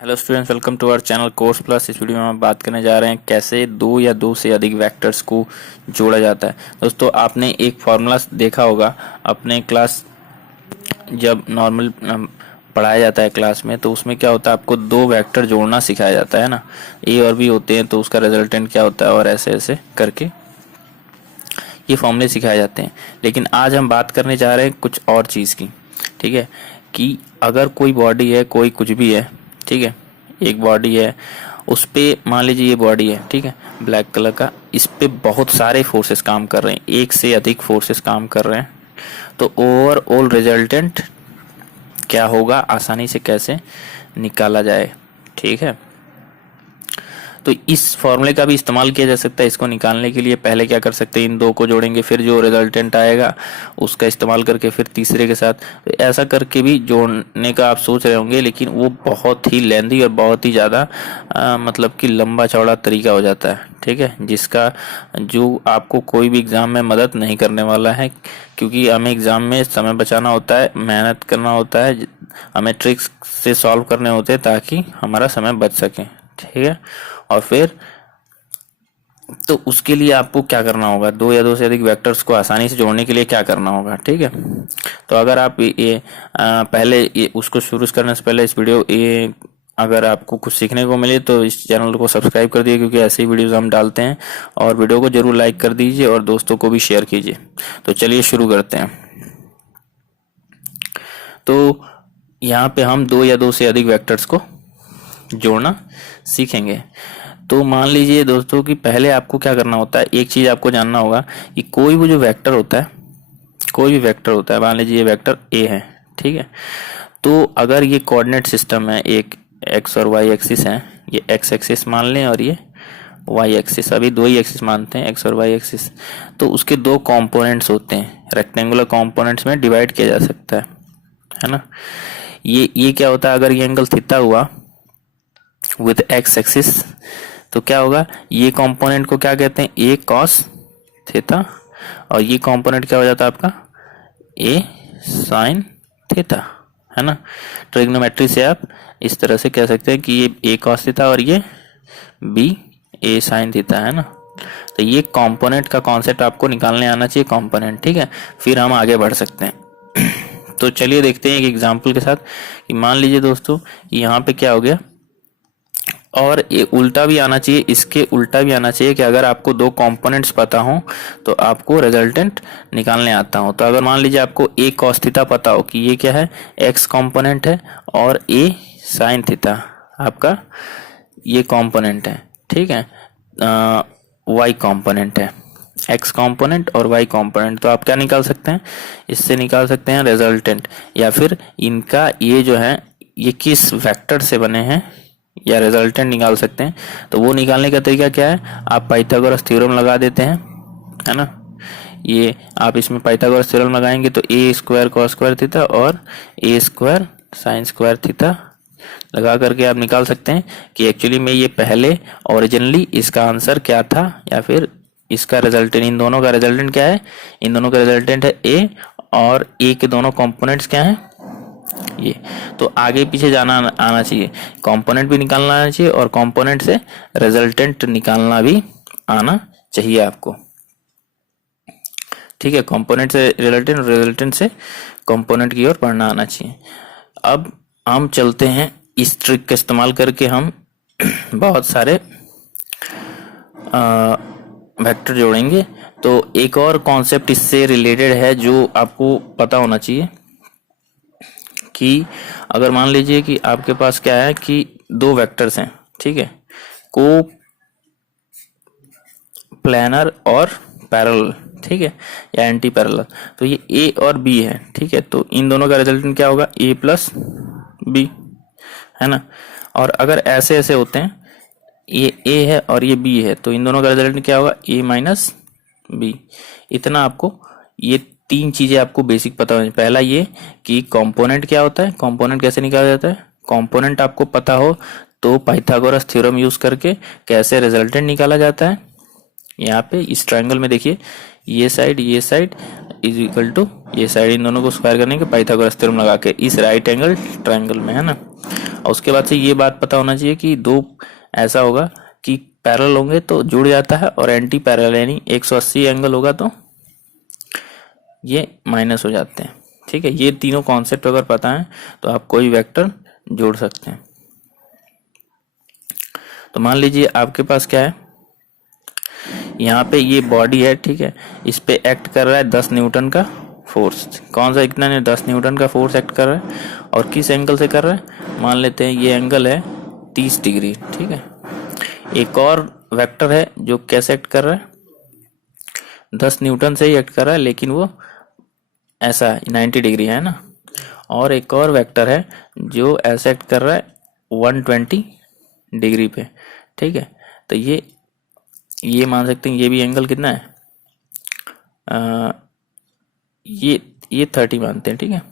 Hello students, welcome to our channel course plus. इस video में हम बात करने जा रहे हैं कैसे दो या दो से अधिक वेक्टर्स को जोड़ा जाता है। दोस्तों, आपने एक फार्मूला देखा होगा अपने क्लास, जब नॉर्मल पढ़ाया जाता है क्लास में, तो उसमें क्या होता है, आपको दो वेक्टर जोड़ना सिखाया जाता है ना। ए और बी होते हैं तो उसका रिजल्टेंट क्या होता है, और ऐसे ऐसे करके ये फॉर्मूले सिखाए जाते हैं। लेकिन आज हम बात करने जा रहे हैं कुछ और चीज़ की। ठीक है, कि अगर कोई बॉडी है, कोई कुछ भी है, ठीक है, एक बॉडी है, उस पे मान लीजिए ये बॉडी है, ठीक है, ब्लैक कलर का, इस पे बहुत सारे फोर्सेस काम कर रहे हैं, एक से अधिक फोर्सेस काम कर रहे हैं, तो ओवरऑल रिजल्टेंट क्या होगा, आसानी से कैसे निकाला जाए। ठीक है, तो इस फॉर्मूले का भी इस्तेमाल किया जा सकता है। इसको निकालने के लिए पहले क्या कर सकते हैं, इन दो को जोड़ेंगे, फिर जो रिजल्टेंट आएगा उसका इस्तेमाल करके फिर तीसरे के साथ, तो ऐसा करके भी जोड़ने का आप सोच रहे होंगे, लेकिन वो बहुत ही लेंदी और बहुत ही ज़्यादा मतलब कि लंबा चौड़ा तरीका हो जाता है। ठीक है, जिसका जो आपको कोई भी एग्ज़ाम में मदद नहीं करने वाला है, क्योंकि हमें एग्ज़ाम में समय बचाना होता है, मेहनत करना होता है, हमें ट्रिक्स से सॉल्व करने होते हैं ताकि हमारा समय बच सके। ठीक है, और फिर तो उसके लिए आपको क्या करना होगा, दो या दो से अधिक वेक्टर्स को आसानी से जोड़ने के लिए क्या करना होगा। ठीक है, तो अगर आप ये पहले ये उसको शुरू करने से पहले इस वीडियो ये अगर आपको कुछ सीखने को मिले तो इस चैनल को सब्सक्राइब कर दिए, क्योंकि ऐसी वीडियोस हम डालते हैं। और वीडियो को जरूर लाइक कर दीजिए और दोस्तों को भी शेयर कीजिए। तो चलिए शुरू करते हैं। तो यहाँ पे हम दो या दो से अधिक वेक्टर्स को जोड़ना सीखेंगे। तो मान लीजिए दोस्तों कि पहले आपको क्या करना होता है, एक चीज आपको जानना होगा कि कोई भी जो वेक्टर होता है, कोई भी वेक्टर होता है, मान लीजिए ये वेक्टर ए है, ठीक है, तो अगर ये कोऑर्डिनेट सिस्टम है, एक एक्स और वाई एक्सिस है, ये एक्स एक्सिस मान लें और ये वाई एक्सिस, अभी दो ही एक्सिस मानते हैं, एक्स और वाई एक्सिस, तो उसके दो कंपोनेंट्स होते हैं, रेक्टेंगुलर कंपोनेंट्स में डिवाइड किया जा सकता है ना। ये क्या होता है, अगर ये एंगल थीटा हुआ विद एक्स एक्सिस, तो क्या होगा, ये कंपोनेंट को क्या कहते हैं, ए कॉस थीटा, और ये कंपोनेंट क्या हो जाता है आपका, ए साइन थीटा, है ना। ट्रिग्नोमेट्री से आप इस तरह से कह सकते हैं कि ये ए कॉस थीटा और ये बी ए साइन थीटा, है ना। तो ये कंपोनेंट का कॉन्सेप्ट आपको निकालने आना चाहिए, कंपोनेंट। ठीक है, फिर हम आगे बढ़ सकते हैं। तो चलिए देखते हैं एक एग्जांपल के साथ कि मान लीजिए दोस्तों यहाँ पे क्या हो गया, और ये उल्टा भी आना चाहिए, इसके उल्टा भी आना चाहिए कि अगर आपको दो कंपोनेंट्स पता हो तो आपको रिजल्टेंट निकालने आता हो। तो अगर मान लीजिए आपको ए कॉस थीटा पता हो कि ये क्या है, एक्स कंपोनेंट है, और ए साइन थीटा आपका ये कंपोनेंट है, ठीक है, वाई कंपोनेंट है, एक्स कंपोनेंट और वाई कंपोनेंट, तो आप क्या निकाल सकते हैं, इससे निकाल सकते हैं रिजल्टेंट, या फिर इनका ये जो है ये किस वेक्टर से बने हैं या रिजल्टेंट निकाल सकते हैं। तो वो निकालने का तरीका क्या है, आप पाइथागोरस थ्योरम लगा देते हैं, है ना। ये आप इसमें पाइथागोरस थ्योरम लगाएंगे तो ए स्क्वायर कॉस स्क्वायर थीटा और ए स्क्वायर साइन स्क्वायर थीटा लगा करके आप निकाल सकते हैं कि एक्चुअली में ये पहले ओरिजिनली इसका आंसर क्या था, या फिर इसका रिजल्टेंट, इन दोनों का रिजल्टेंट क्या है, इन दोनों का रिजल्टेंट है ए, और ए के दोनों कंपोनेंट्स क्या हैं, ये। तो आगे पीछे जाना आना चाहिए, कंपोनेंट भी निकालना आना चाहिए और कंपोनेंट से रिजल्टेंट निकालना भी आना चाहिए आपको। ठीक है, कंपोनेंट से रिजल्टेंट, रिजल्टेंट से कंपोनेंट की ओर पढ़ना आना चाहिए। अब हम चलते हैं, इस ट्रिक का इस्तेमाल करके हम बहुत सारे वेक्टर जोड़ेंगे। तो एक और कॉन्सेप्ट इससे रिलेटेड है जो आपको पता होना चाहिए कि अगर मान लीजिए कि आपके पास क्या है कि दो वेक्टर्स हैं, ठीक है, को प्लानर और पैरेलल, ठीक है, या एंटी पैरेलल, तो ये ए और बी है, ठीक है, तो इन दोनों का रिजल्टेंट क्या होगा, ए प्लस बी, है ना। और अगर ऐसे ऐसे होते हैं, ये ए है और ये बी है, तो इन दोनों का रिजल्टेंट क्या होगा, ए माइनस बी। इतना आपको, ये तीन चीजें आपको बेसिक पता होनी। पहला ये कि कंपोनेंट क्या होता है, कंपोनेंट कैसे निकाला जाता है, कंपोनेंट आपको पता हो तो पाइथागोरस थ्योरम यूज करके कैसे रिजल्टेंट निकाला जाता है। यहाँ पे इस ट्रायंगल में देखिए, ये साइड इज इक्वल टू ये साइड, इन दोनों को स्क्वायर करने के पाइथागोरस थ्योरम लगा के इस राइट एंगल ट्रायंगल में, है ना। और उसके बाद से ये बात पता होना चाहिए कि दो ऐसा होगा कि पैरेलल होंगे तो जुड़ जाता है, और एंटी पैरेलल यानी 180 एंगल होगा तो ये माइनस हो जाते हैं। ठीक है, ये तीनों कॉन्सेप्ट अगर पता है तो आप कोई वेक्टर जोड़ सकते हैं। तो मान लीजिए आपके पास क्या है, यहाँ पे ये बॉडी है, ठीक है, इस पे एक्ट कर रहा है 10 न्यूटन का फोर्स। कौन सा, इतना नहीं, 10 न्यूटन का फोर्स एक्ट कर रहा है, और किस एंगल से कर रहा है, मान लेते हैं ये एंगल है 30 डिग्री। ठीक है, एक और वेक्टर है जो कैसे एक्ट कर रहा है, 10 न्यूटन से ही एक्ट कर रहा है, लेकिन वो ऐसा 90 डिग्री है ना। और एक और वेक्टर है जो ऐसे एक्ट कर रहा है 120 डिग्री पे। ठीक है, तो ये मान सकते हैं, ये भी एंगल कितना है, ये 30 मानते हैं। ठीक है,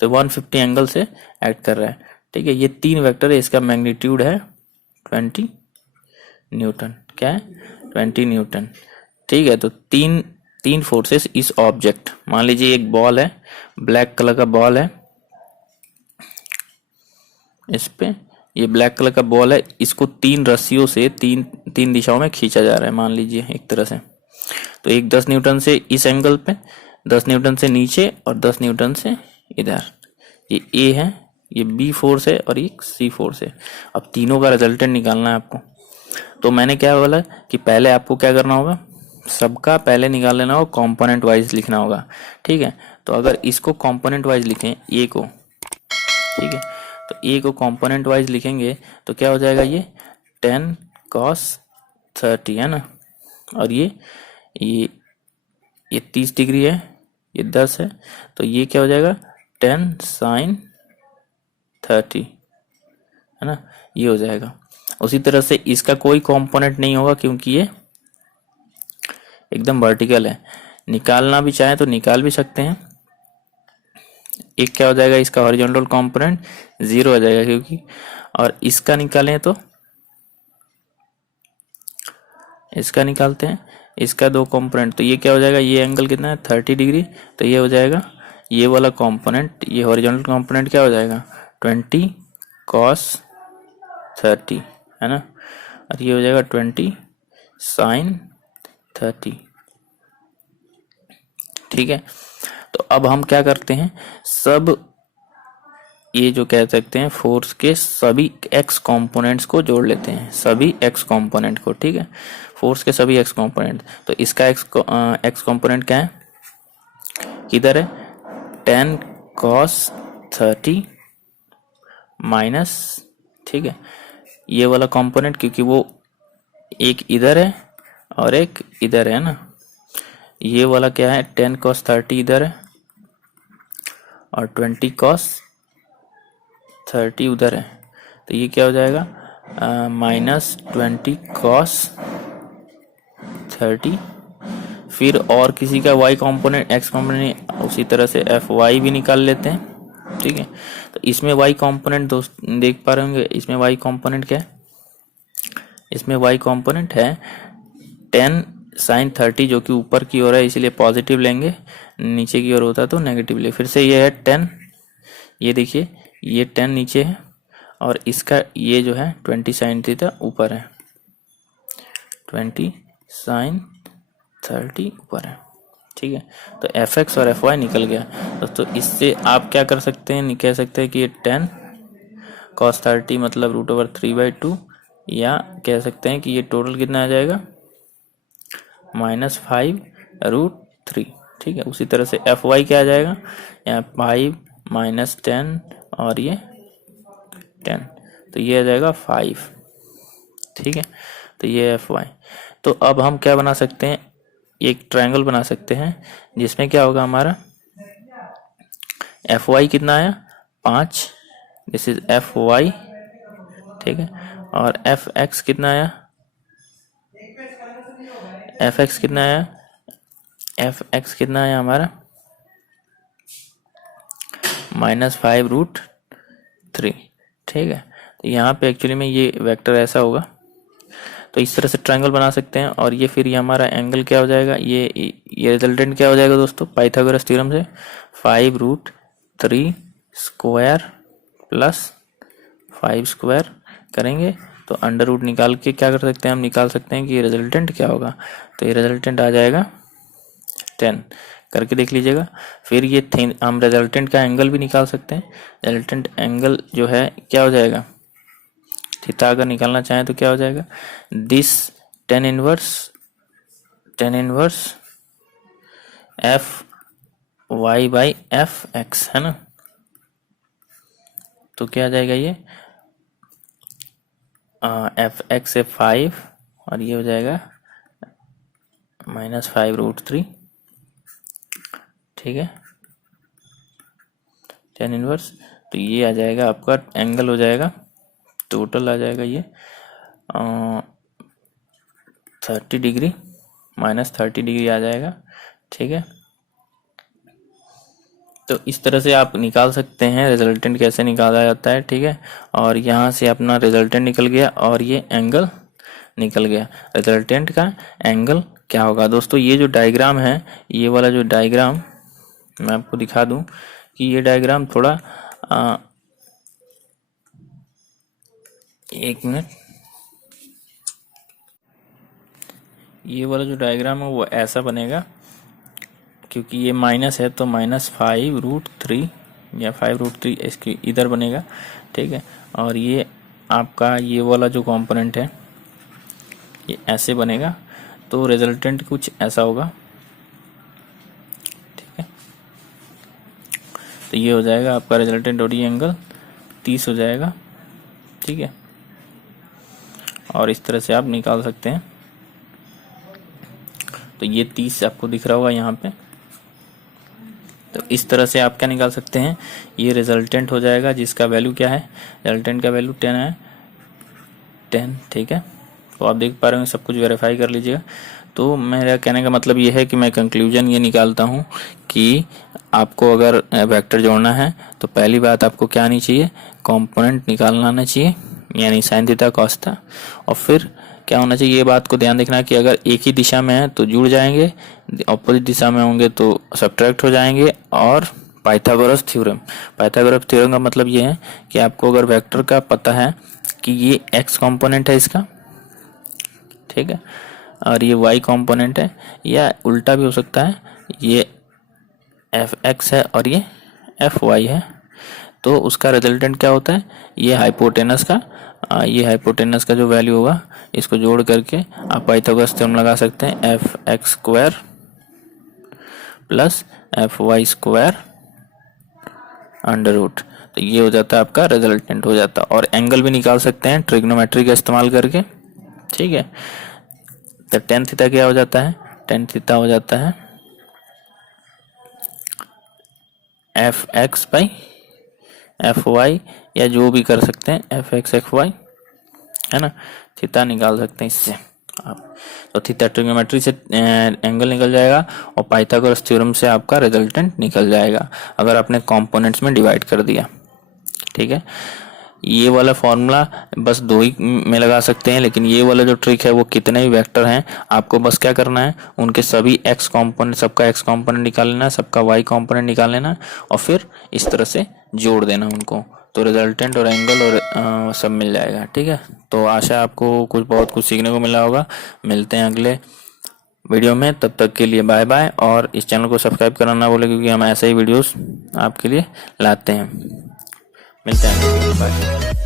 तो 150 एंगल से एक्ट कर रहा है। ठीक है, ये तीन वेक्टर है, इसका मैग्नीट्यूड है 20 न्यूटन। क्या है, 20 न्यूटन। ठीक है, तो तीन फोर्सेस इस ऑब्जेक्ट, मान लीजिए एक बॉल है, ब्लैक कलर का बॉल है, इस पे ये ब्लैक कलर का बॉल है, इसको तीन रस्सियों से तीन दिशाओं में खींचा जा रहा है, मान लीजिए एक तरह से। तो एक 10 न्यूटन से इस एंगल पे, 10 न्यूटन से नीचे, और 10 न्यूटन से इधर। ये ए है, ये बी फोर्स है, और ये सी फोर्स है। अब तीनों का रिजल्टेंट निकालना है आपको। तो मैंने क्या बोला कि पहले आपको क्या करना होगा, सबका पहले निकाल लेना होगा, कंपोनेंट वाइज लिखना होगा। ठीक है, तो अगर इसको कंपोनेंट वाइज लिखें, ए को, ठीक है, तो ए को कंपोनेंट वाइज लिखेंगे तो क्या हो जाएगा, ये 10 cos 30 है ना, और ये 30 डिग्री है, ये 10 है, तो ये क्या हो जाएगा 10 sin 30, है ना, ये हो जाएगा। उसी तरह से इसका कोई कंपोनेंट नहीं होगा क्योंकि ये एकदम वर्टिकल है, निकालना भी चाहे तो निकाल भी सकते हैं। एक क्या हो जाएगा, इसका हॉरिजॉन्टल कंपोनेंट 0 हो जाएगा क्योंकि, और इसका निकालें तो इसका निकालते हैं, इसका दो कंपोनेंट, तो ये क्या हो जाएगा, ये एंगल कितना है 30 डिग्री, तो ये हो जाएगा ये वाला कंपोनेंट, ये हॉरिजॉन्टल कंपोनेंट क्या हो जाएगा 20 cos 30, है ना, और ये हो जाएगा 20 sin 30। ठीक है, तो अब हम क्या करते हैं, सब ये जो कह सकते हैं फोर्स के सभी एक्स कंपोनेंट्स को जोड़ लेते हैं, सभी एक्स कंपोनेंट को। ठीक है, फोर्स के सभी एक्स कंपोनेंट, तो इसका एक्स कंपोनेंट क्या है, किधर है, 10 cos 30 माइनस, ठीक है, ये वाला कंपोनेंट क्योंकि वो एक इधर है और एक इधर है ना, ये वाला क्या है 10 cos 30 इधर है और 20 cos 30 उधर है, तो ये क्या हो जाएगा -20 cos 30। फिर और किसी का y कंपोनेंट x कंपोनेंट, उसी तरह से fy भी निकाल लेते हैं। ठीक है, तो इसमें y कंपोनेंट दोस्त देख पा रहे होंगे, इसमें y कंपोनेंट क्या है, इसमें y कंपोनेंट है 10 sin 30 जो कि ऊपर की ओर है इसलिए पॉजिटिव लेंगे, नीचे की ओर होता तो नेगेटिव ले। फिर से ये है 10, ये देखिए ये 10 नीचे है और इसका ये जो है 20 sin थीटा ऊपर है, 20 sin 30 ऊपर है। ठीक है, तो fx और fy निकल गया दोस्तों। इससे आप क्या कर सकते हैं, कह सकते हैं कि ये 10 cos 30 मतलब √3/2, या कह सकते हैं कि ये टोटल कितना आ जाएगा -5√3। ठीक है, उसी तरह से fy क्या आ जाएगा, यहाँ 5 - 10 और ये 10, तो ये आ जाएगा 5। ठीक है, तो ये fy। तो अब हम क्या बना सकते हैं, एक ट्रायंगल बना सकते हैं जिसमें क्या होगा हमारा fy कितना आया 5, दिस इज fy। ठीक है, और fx कितना आया, fx कितना आया, fx कितना आया हमारा -5√3। ठीक है, तो यहाँ पे एक्चुअली में ये वेक्टर ऐसा होगा, तो इस तरह से ट्रायंगल बना सकते हैं। और ये फिर ये हमारा एंगल क्या हो जाएगा, ये रिजल्टेंट क्या हो जाएगा दोस्तों, पाइथागोरस थ्योरम से 5√3 स्क्वायर प्लस 5 स्क्वायर करेंगे तो अंडर रूट निकाल के क्या कर सकते हैं, हम निकाल सकते हैं कि ये रिजल्टेंट क्या होगा। तो ये रिजल्टेंट आ जाएगा 10, करके देख लीजिएगा। फिर ये हम रिजल्टेंट का एंगल भी निकाल सकते हैं। रिजल्टेंट एंगल जो है क्या हो जाएगा, थीटा अगर निकालना चाहें तो क्या हो जाएगा, this tan inverse F Y by F X, है ना। तो क्या आ जाएगा ये एफ एक्स से 5 और ये हो जाएगा -5√3, ठीक है, tan इनवर्स। तो ये आ जाएगा आपका एंगल हो जाएगा, टोटल आ जाएगा ये 30 डिग्री -30 डिग्री आ जाएगा, ठीक है। तो इस तरह से आप निकाल सकते हैं रिजल्टेंट कैसे निकाला जाता है, ठीक है। और यहाँ से अपना रिजल्टेंट निकल गया और ये एंगल निकल गया। रिजल्टेंट का एंगल क्या होगा दोस्तों, ये जो डायग्राम है, ये वाला जो डायग्राम मैं आपको दिखा दूं कि ये डायग्राम थोड़ा एक मिनट, ये वाला जो डायग्राम है वो ऐसा बनेगा, क्योंकि ये माइनस है तो -5√3 या 5√3 इसकी इधर बनेगा, ठीक है। और ये आपका ये वाला जो कंपोनेंट है ये ऐसे बनेगा, तो रिजल्टेंट कुछ ऐसा होगा, ठीक है। तो ये हो जाएगा आपका रिजल्टेंट और ये एंगल 30 हो जाएगा, ठीक है। और इस तरह से आप निकाल सकते हैं। तो ये 30 आपको दिख रहा होगा यहाँ पे। तो इस तरह से आप क्या निकाल सकते हैं, ये रिजल्टेंट हो जाएगा जिसका वैल्यू क्या है, रिजल्टेंट का वैल्यू 10 है, 10, ठीक है। तो आप देख पा रहे हैं, सब कुछ वेरीफाई कर लीजिएगा। तो मेरा कहने का मतलब ये है कि मैं कंक्लूजन ये निकालता हूँ कि आपको अगर वेक्टर जोड़ना है तो पहली बात आपको क्या आनी चाहिए, कंपोनेंट निकालना आना चाहिए, यानी साइन थीटा कॉस थीटा। और फिर क्या होना चाहिए, ये बात को ध्यान रखना कि अगर एक ही दिशा में है तो जुड़ जाएंगे, ऑपोजिट दिशा में होंगे तो सब्ट्रैक्ट हो जाएंगे। और पाइथागोरस थ्योरम, पाइथागोरस थ्योरम का मतलब ये है कि आपको अगर वेक्टर का पता है कि ये एक्स कंपोनेंट है इसका, ठीक है, और ये वाई कंपोनेंट है, या उल्टा भी हो सकता है, ये एफ एक्स है और ये एफ वाई है, तो उसका रिजल्टेंट क्या होता है, ये हाइपोटेनस का जो वैल्यू होगा इसको जोड़ करके आप पाइथागोरस थ्योरम लगा सकते हैं, F X square plus F Y square under root. तो ये हो जाता है आपका रिजल्टेंट हो जाता है। और एंगल भी निकाल सकते हैं ट्रिग्नोमेट्री का इस्तेमाल करके, ठीक है। तो टेन थीटा क्या हो जाता है, टेन थीटा हो जाता है F X by F Y, या जो भी कर सकते हैं एफ एक्स एफ वाई, है ना। थीटा निकाल सकते हैं इससे आप। तो थीटा ट्रिग्नोमेट्री से एंगल निकल जाएगा और पाइथागोरस थ्योरम से आपका रिजल्टेंट निकल जाएगा अगर आपने कंपोनेंट्स में डिवाइड कर दिया, ठीक है। ये वाला फॉर्मूला बस 2 ही में लगा सकते हैं, लेकिन ये वाला जो ट्रिक है वो कितने भी वेक्टर हैं आपको बस क्या करना है, उनके सभी एक्स कंपोनेंट, सबका एक्स कंपोनेंट निकाल लेना है, सबका वाई कंपोनेंट निकाल लेना है और फिर इस तरह से जोड़ देना उनको, तो रिजल्टेंट और एंगल और सब मिल जाएगा, ठीक है। तो आशा आपको बहुत कुछ सीखने को मिला होगा। मिलते हैं अगले वीडियो में, तब तक के लिए बाय बाय। और इस चैनल को सब्सक्राइब करना ना भूलें, क्योंकि हम ऐसे ही वीडियोस आपके लिए लाते हैं। मिलते हैं, बाय।